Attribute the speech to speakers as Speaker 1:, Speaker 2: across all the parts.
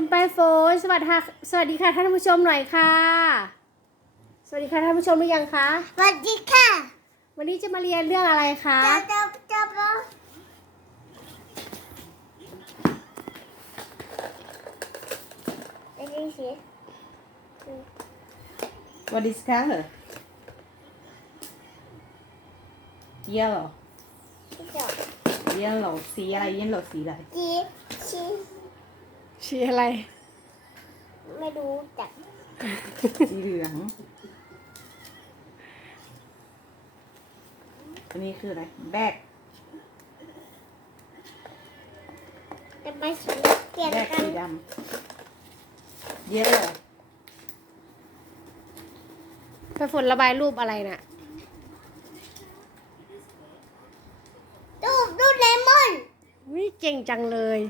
Speaker 1: คุณไปโฟนสวัสดีค่ะสวัสดีค่ะท่านผู้ชมหน่อยค่ะ สวัสดีค่ะท่านผู้ชมหรือยังคะ
Speaker 2: สวัสดีค่ะ
Speaker 1: วันนี้จะมาเรียนเรื่องอะไรคะ
Speaker 2: จะจะจะบอกไม่ได้สิ
Speaker 3: What is color? Yellow
Speaker 2: ที่สอง
Speaker 3: Yellow สีอะไร Yellow สีอะไร
Speaker 2: จีชี
Speaker 1: ชี้อะไร
Speaker 2: ไม่รู้จัก
Speaker 3: สีเหลือง อันนี้คืออะไร Bag
Speaker 2: จะมาสีเปลี่ยน
Speaker 3: Bag
Speaker 2: กั
Speaker 3: สี
Speaker 2: น
Speaker 3: ดำ Yellow
Speaker 1: ไปฝนระบายรูปอะไรน่ะ
Speaker 2: ดูดูเลมอน
Speaker 1: วิเก่งจังเลย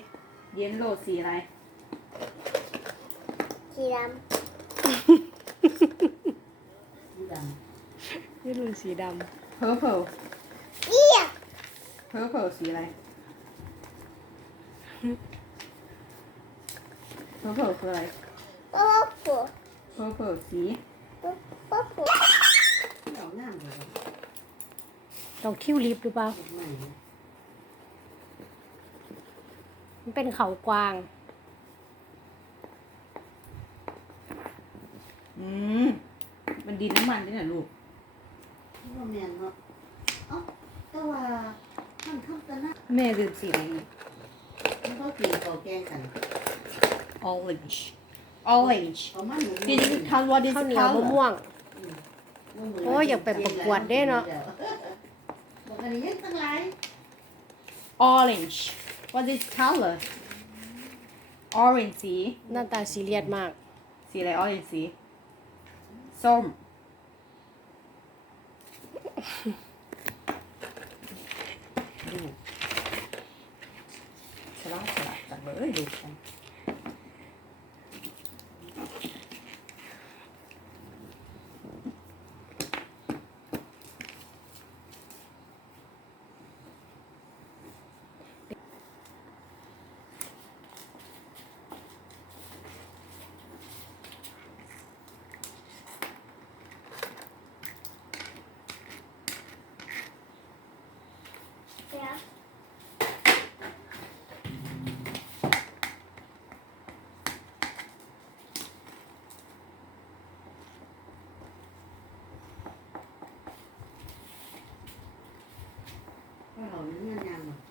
Speaker 3: Yellow สีอะไร
Speaker 2: สีด
Speaker 1: นี่ลุงสีด
Speaker 3: Purple ำ
Speaker 2: เอีย
Speaker 3: Purple สีอะไร Purple คืออะไร
Speaker 2: ป๊อปปู
Speaker 3: Purple สี
Speaker 2: ป๊อปปูำ
Speaker 1: ดอกทิวลิปหรือเปล่ามันเป็นเขากวาง
Speaker 3: อืมมันดินน้ำมันด้วยนะลูก
Speaker 4: บ่แม่นเนาะเอ้าแต่ว่ามันทำกันนะ
Speaker 3: แม่ลืมสีอะไรอีก
Speaker 4: มันก็กินข้าวแกงกัน
Speaker 3: Orange Orange
Speaker 4: เอามันหมู
Speaker 3: Did you tell what is
Speaker 1: ข้าวเหนียวมะ
Speaker 3: color
Speaker 1: ม่วง โอ้ยอยากไปประกวดเด้เนาะ
Speaker 4: บอกอันนี้ยังตั้งหลาย
Speaker 3: Orange What is color Orange สี
Speaker 1: หน้าตาซีเรียสมาก
Speaker 3: สีอะไร Orange สี ส้ม ดูสลัดสลัดจังเลยดูกัน 我们那年嘛。